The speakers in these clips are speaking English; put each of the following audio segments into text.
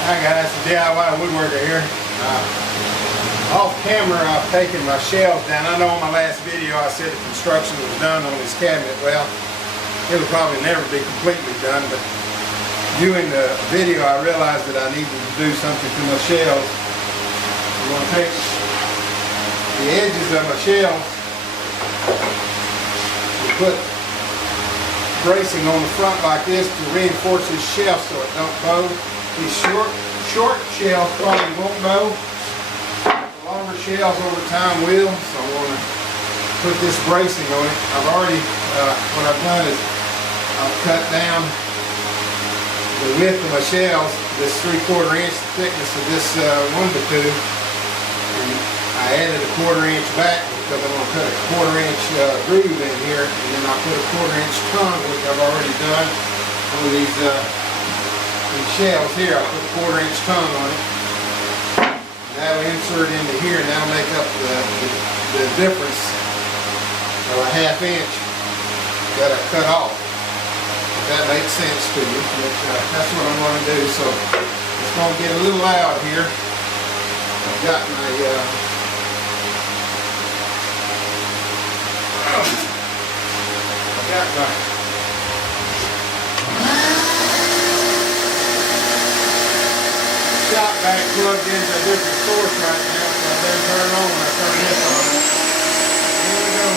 Hi guys, it's DIY Woodworker here. Off camera I've taken my shelves down. I know in my last video I said the construction was done on this cabinet. Well, it'll probably never be completely done, but viewing the video I realized that I needed to do something to my shelves. I'm going to take the edges of my shelves and put bracing on the front like this to reinforce this shelf so it don't bow. These short shelves probably won't bow. The longer shelves over time will, so I'm going to put this bracing on it. I've already, what I've done is I've cut down the width of my shelves, this 3/4 inch thickness of this 1x2, and I added a 1/4 inch back because I'm going to cut a 1/4 inch groove in here, and then I'll put a 1/4 inch tongue, which I've already done on these shelves here. I'll put a 1/4 inch tongue on it. And that'll insert into here, and that'll make up the difference of a 1/2 inch that I cut off. If that makes sense to you, but that's what I'm going to do. So it's going to get a little loud here. I've got my shop vac plugged into a different source right now, so I better turn it on when I turn this on. Here we go.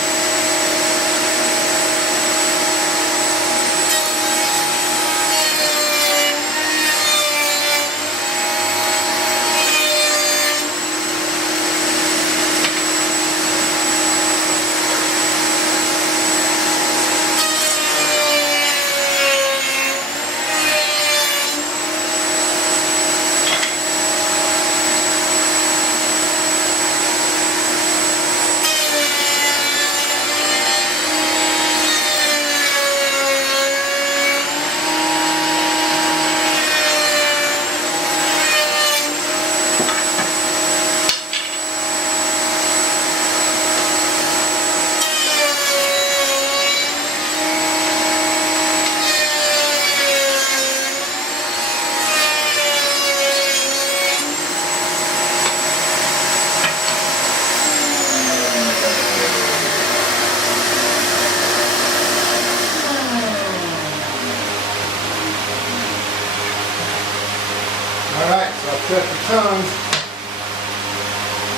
Alright, so I've cut the tongues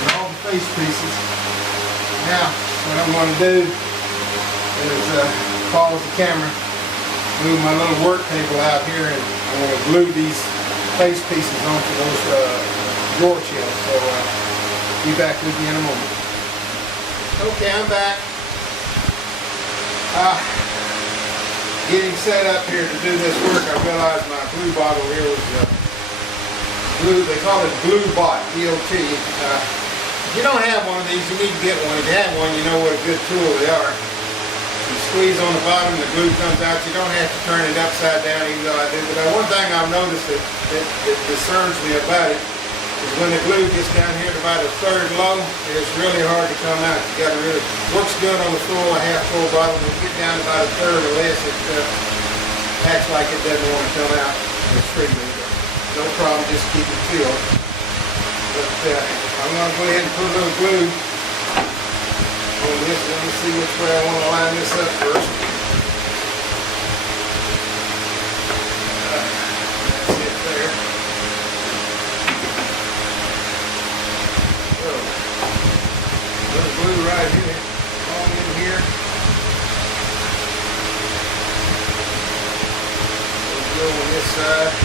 and all the face pieces. Now, what I'm going to do is pause the camera, move my little work table out here, and I'm going to glue these face pieces onto those drawer shelves. So be back with you in a moment. Okay, I'm back. Getting set up here to do this work, I realized my glue bottle here was glue. They call it Glue Bot, B-O-T. If you don't have one of these, you need to get one. If you have one, you know what a good tool they are. You squeeze on the bottom, the glue comes out. You don't have to turn it upside down, even though I do. But one thing I've noticed that concerns me about it is when the glue gets down here to about a third low, it's really hard to come out. You got to really, works good on the full, a half full bottle. When you get down to about a third or less, it acts like it doesn't want to come out. It's freezing. No problem, just keep it filled. But I'm going to go ahead and put a little glue on this. Let me see which way I want to line this up first. That's it there. So, a little glue right here, all in here. A little glue on this side.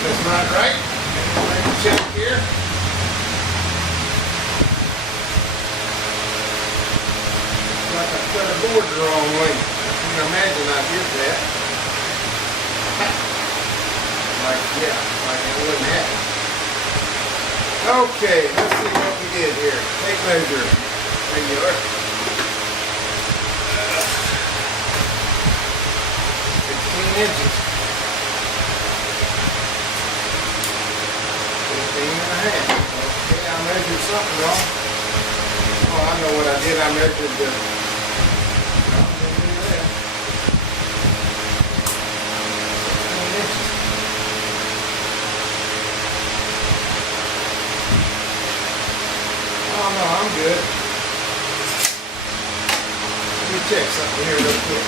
That's not right. Make a check here. Like I cut a board the wrong way. I can imagine I did that. Like, yeah, like it wouldn't happen. Okay, let's see what we did here. Tape measure. There you are. 16 inches. 15 and a half. Okay, I measured something wrong. Oh, I know what I did. I measured the... No, I didn't do that. 16 inches. Oh no, I'm good. Let me check something here real quick.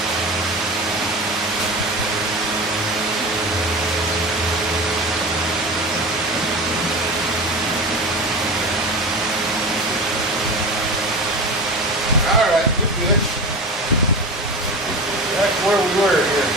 Alright, we're good. That's where we were here.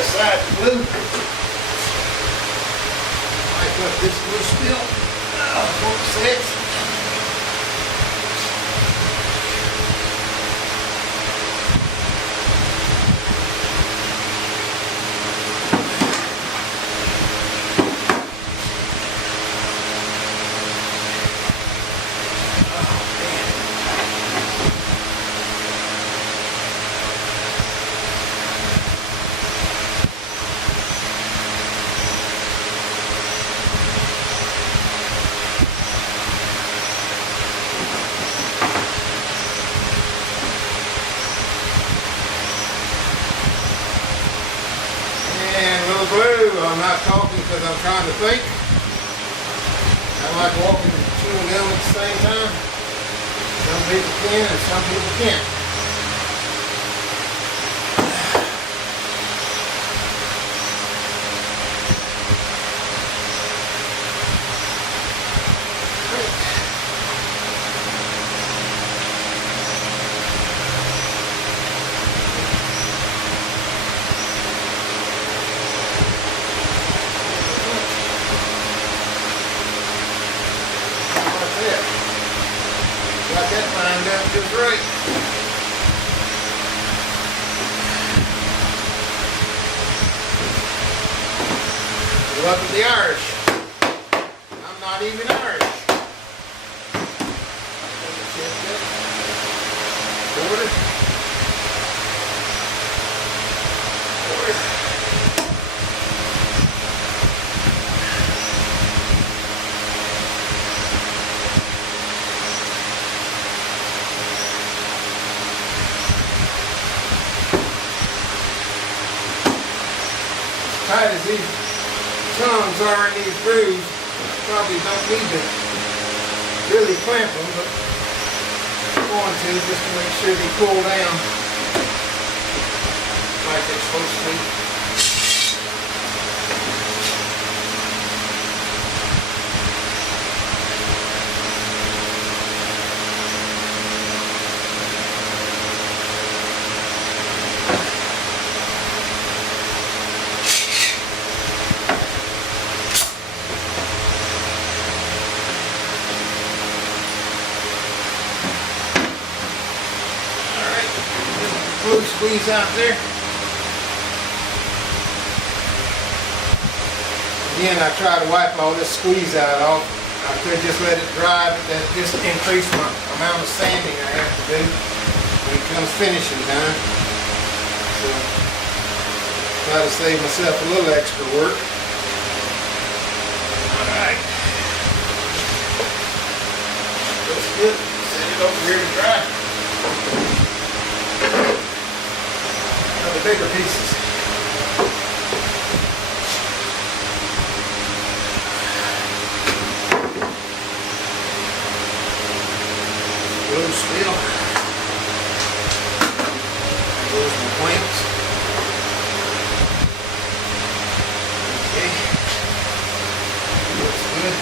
Side glue. Might put this glue still. Hope sets. Blue. I'm not talking because I'm trying to think. I like walking and chewing gum at the same time. Some people can and some people can't. Got that lined up just right. Look at the Irish. I'm not even Irish. Quarter. tight as these tongues are in these grooves, probably don't need to really clamp them, but I'm going to just to make sure they pull down like they're supposed to. Glue squeeze out there. Again, I try to wipe all this squeeze out off. I could just let it dry, but that just increased my amount of sanding I have to do when it comes finishing time. So, try to save myself a little extra work. Alright. Looks good. Set it over here to dry. The bigger pieces. Glue still. Those are the clamps. Okay. Looks good.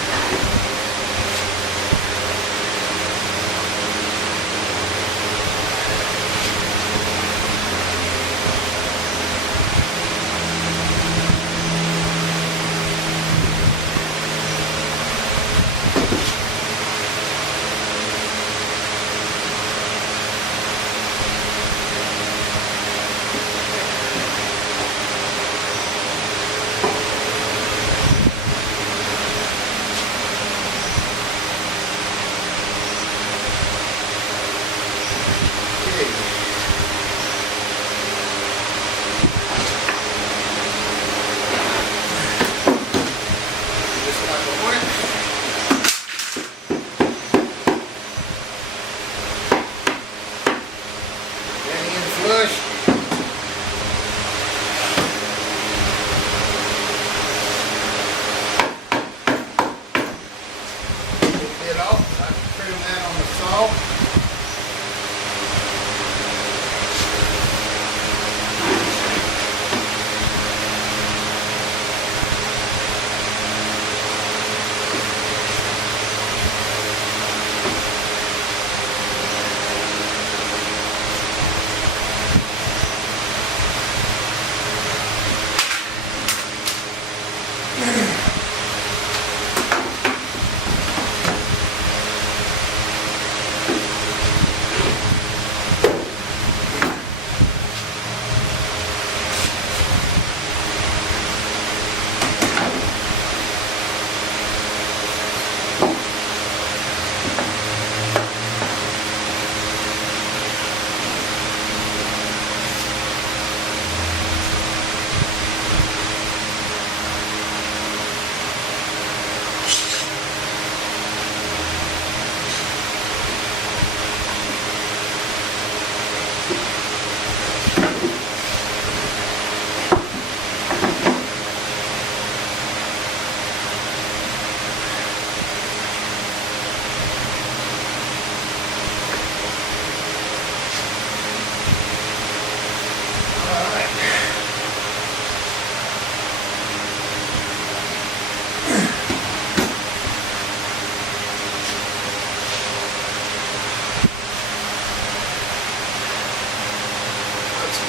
Flush. Get it off. I can trim that on the saw.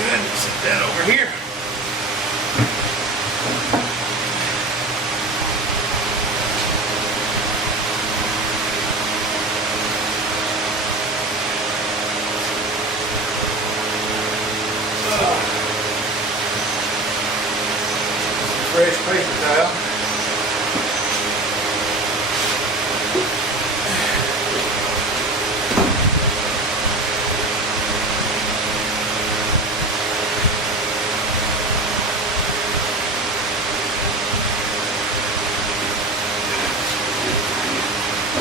Good. Set that over here. Fresh paper towel.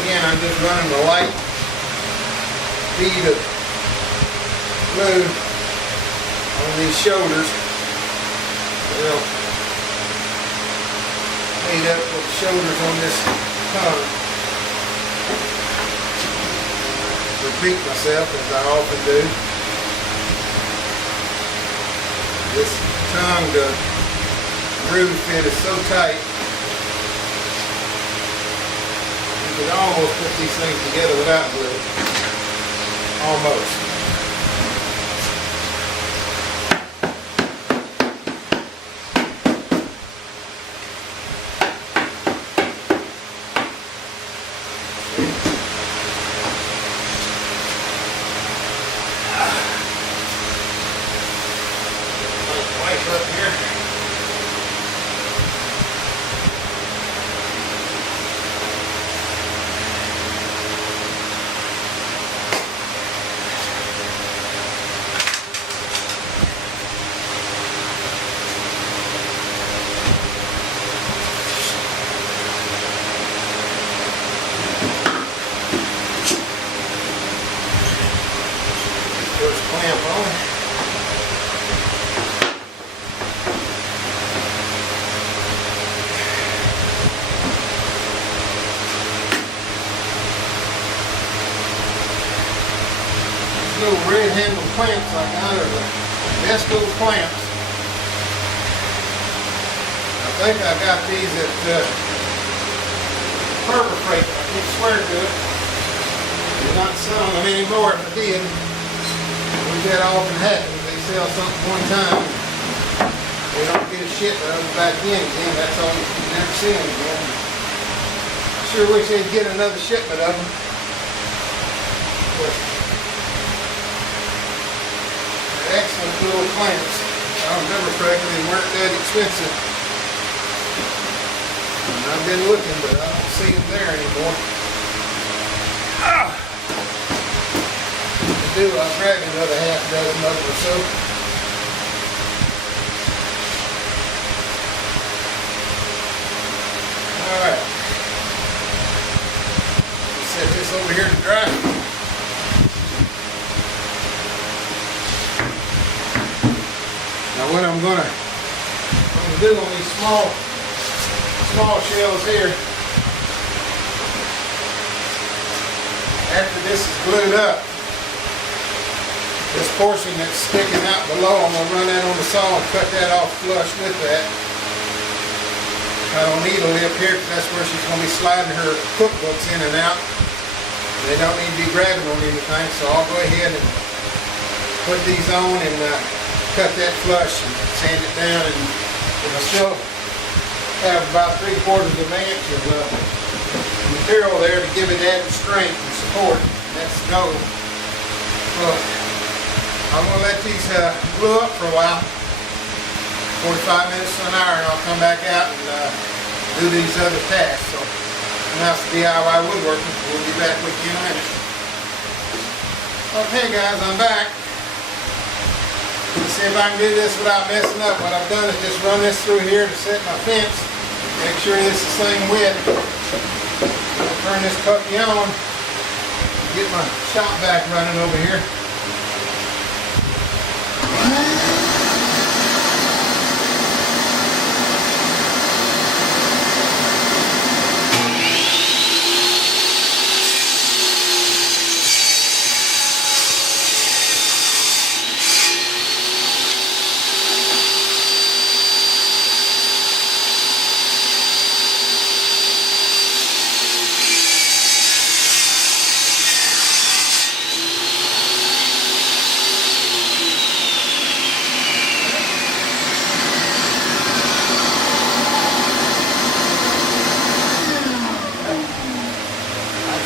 Again, I'm just running the light bead of glue on these shoulders. They'll made up with the shoulders on this tongue. Repeat myself as I often do. This tongue, the groove fit is so tight, you can almost put these things together without glue. Almost. Up here. First clamp on. Little red handle clamps I got are the best little clamps. I think I got these at Harbor Freight. I can't swear to it. They're not selling them anymore. If I did, we've had often happen. They sell something one time, they don't get a shipment of them back in again. That's all you never see them again. I sure wish they'd get another shipment of them. But excellent little clamps. If I remember correctly, they weren't that expensive. And I've been looking, but I don't see them there anymore. If I do, I'll grab another half dozen of them or so. Alright. Set this over here to dry. Now what I'm gonna do on these small shells here, after this is glued up, this portion that's sticking out below, I'm gonna run that on the saw and cut that off flush with that. I don't need a lip here because that's where she's gonna be sliding her cookbooks in and out. They don't need to be grabbing on anything, so I'll go ahead and put these on and cut that flush and sand it down, and it'll still have about 3/4 of an inch of material there to give it added strength and support. That's the goal. So I'm going to let these glue up for a while, 45 minutes to an hour, and I'll come back out and do these other tasks. So now it's DIY woodworking. We'll be back with you in a minute. Okay guys, I'm back. Let's see if I can do this without messing up. What I've done is just run this through here to set my fence. Make sure this is the same width. I'll turn this puppy on. Get my shop vac running over here.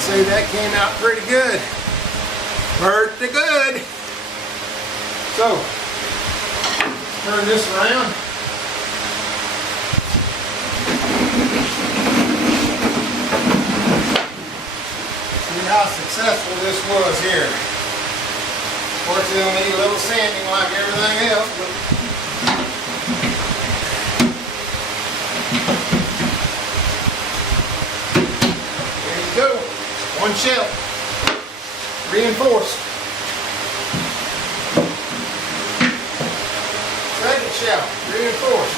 Say that came out pretty good. Pretty good. So, turn this around. See how successful this was here. Of course, it'll need a little sanding like everything else, but there you go. One shell, reinforced. Second shell, reinforced.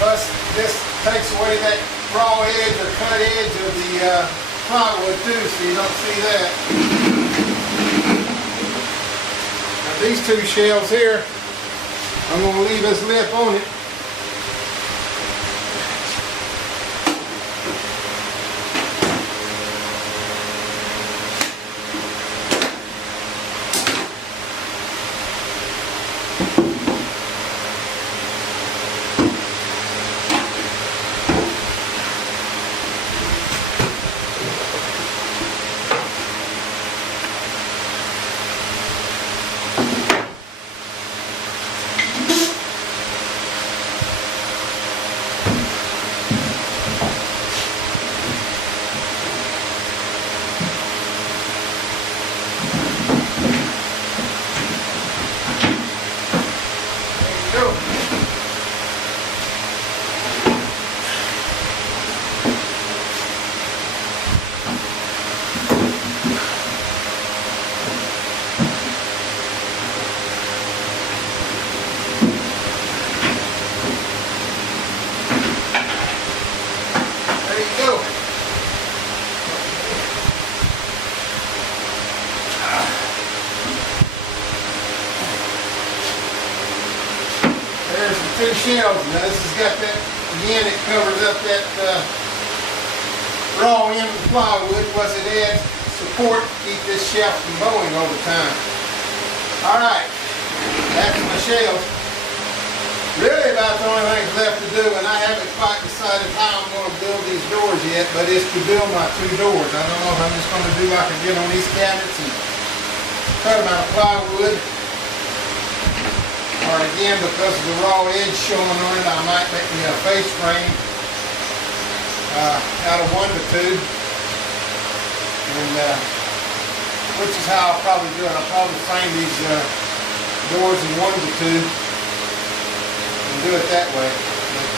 Plus this takes away that raw edge or cut edge of the plywood too, so you don't see that. Now these two shelves here, I'm going to leave this lip on it. There's the two shelves. Now this has got that, again, it covers up that raw end of the plywood, plus it adds support to keep this shelf from bowing over time. Alright, back to my shelves. Really about the only thing left to do, and I haven't quite decided how I'm going to build these doors yet, but it's to build my two doors. I don't know if I'm just going to do like I did on these cabinets and cut them out of plywood. Or again, because of the raw edge showing on it, I might make me a face frame out of 1 to 2. And which is how I'll probably do it. I'll probably frame these doors in 1 to 2 and do it that way.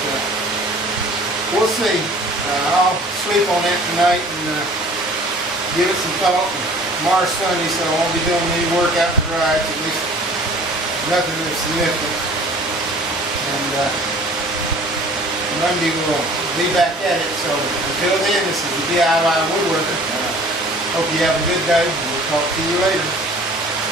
But we'll see. I'll sleep on that tonight and give it some thought. Tomorrow's Sunday, so I won't be doing any work out in the garage, at least nothing that's significant. And Monday we'll be back at it. So until then, this is the DIY Woodworker. Hope you have a good day, and we'll talk to you later.